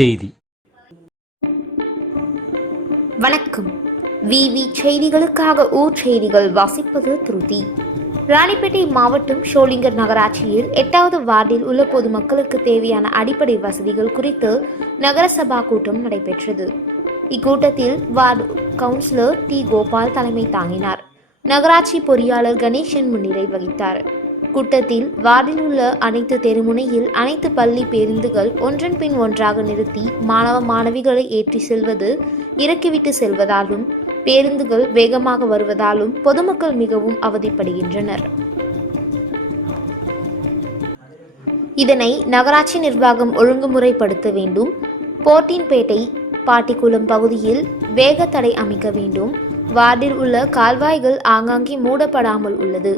செய்தி. வணக்கம். விவி செய்திகளுக்காக ஊர் செய்திகள் வாசிப்பது திருதி. ராணிப்பேட்டை மாவட்டம் ஷோலிங்கர் நகராட்சியில் 8வது வார்டில் உள்ள பொதுமக்களுக்கு தேவையான அடிப்படை வசதிகள் குறித்து நகரசபா கூட்டம் நடைபெற்றது. இக்கூட்டத்தில் வார்டு கவுன்சிலர் டி கோபால் தலைமை தாங்கினார். நகராட்சி பொறியாளர் கணேசன் முன்னிலை வகித்தார். கூட்டத்தில் வார்டில் உள்ள அனைத்து தெருமுனையில் அனைத்து பள்ளி பேருந்துகள் ஒன்றன் பின் ஒன்றாக நிறுத்தி மாணவ மாணவிகளை ஏற்றி செல்வது இறக்கிவிட்டு செல்வதாலும் பேருந்துகள் வேகமாக வருவதாலும் பொதுமக்கள் மிகவும் அவதிப்படுகின்றனர். இதனை நகராட்சி நிர்வாகம் ஒழுங்குமுறைப்படுத்த வேண்டும். போர்டின்பேட்டை பாட்டிக்குளம் பகுதியில் வேக தடை அமைக்க வேண்டும். வார்டில் உள்ள கால்வாய்கள் ஆங்காங்கே மூடப்படாமல் உள்ளது.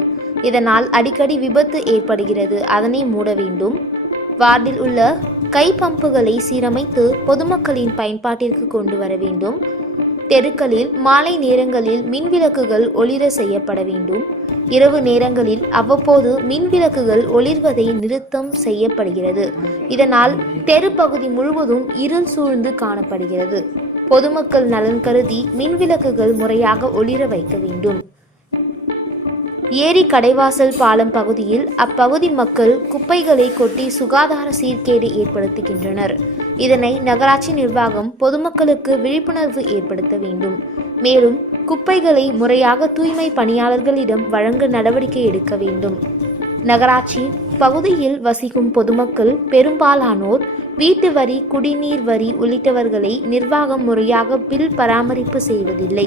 இதனால் அடிக்கடி விபத்து ஏற்படுகிறது. அதனை மூட வேண்டும். வார்டில் உள்ள கை பம்புகளை சீரமைத்து பொதுமக்களின் பயன்பாட்டிற்கு கொண்டு வர வேண்டும். தெருக்களில் மாலை நேரங்களில் மின் விளக்குகள் ஒளிர செய்யப்பட வேண்டும். இரவு நேரங்களில் அவ்வப்போது மின் விளக்குகள் ஒளிர்வதை நிறுத்தம் செய்யப்படுகிறது. இதனால் தெரு பகுதி முழுவதும் இருள் சூழ்ந்து காணப்படுகிறது. பொதுமக்கள் நலன் கருதி மின் விளக்குகள் முறையாக ஒளிர வைக்க வேண்டும். ஏரி கடைவாசல் பாலம் பகுதியில் அப்பகுதி மக்கள் குப்பைகளை கொட்டி சுகாதார சீர்கேடு ஏற்படுத்துகின்றனர். இதனை நகராட்சி நிர்வாகம் பொதுமக்களுக்கு விழிப்புணர்வு ஏற்படுத்த வேண்டும். மேலும் குப்பைகளை முறையாக தூய்மை பணியாளர்களிடம் வழங்க நடவடிக்கை எடுக்க வேண்டும். நகராட்சி பகுதியில் வசிக்கும் பொதுமக்கள் பெரும்பாலானோர் வீட்டு வரி, குடிநீர் வரி உள்ளிட்டவர்களை நிர்வாகம் முறையாக பில் பராமரிப்பு செய்வதில்லை.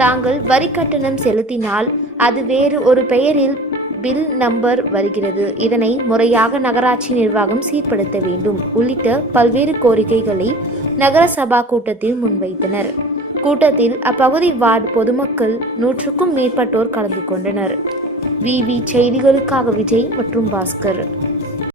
தாங்கள் வரி கட்டணம் செலுத்தினால் அது வேறு ஒரு பெயரில் பில் நம்பர் வருகிறது. இதனை முறையாக நகராட்சி நிர்வாகம் சீர்படுத்த வேண்டும் உள்ளிட்ட பல்வேறு கோரிக்கைகளை நகரசபா கூட்டத்தில் முன்வைத்தனர். கூட்டத்தில் அப்பகுதி வார்டு பொதுமக்கள் 100க்கும் மேற்பட்டோர் கலந்து கொண்டனர். விவி செய்திகளுக்காக விஜய் மற்றும் பாஸ்கர்.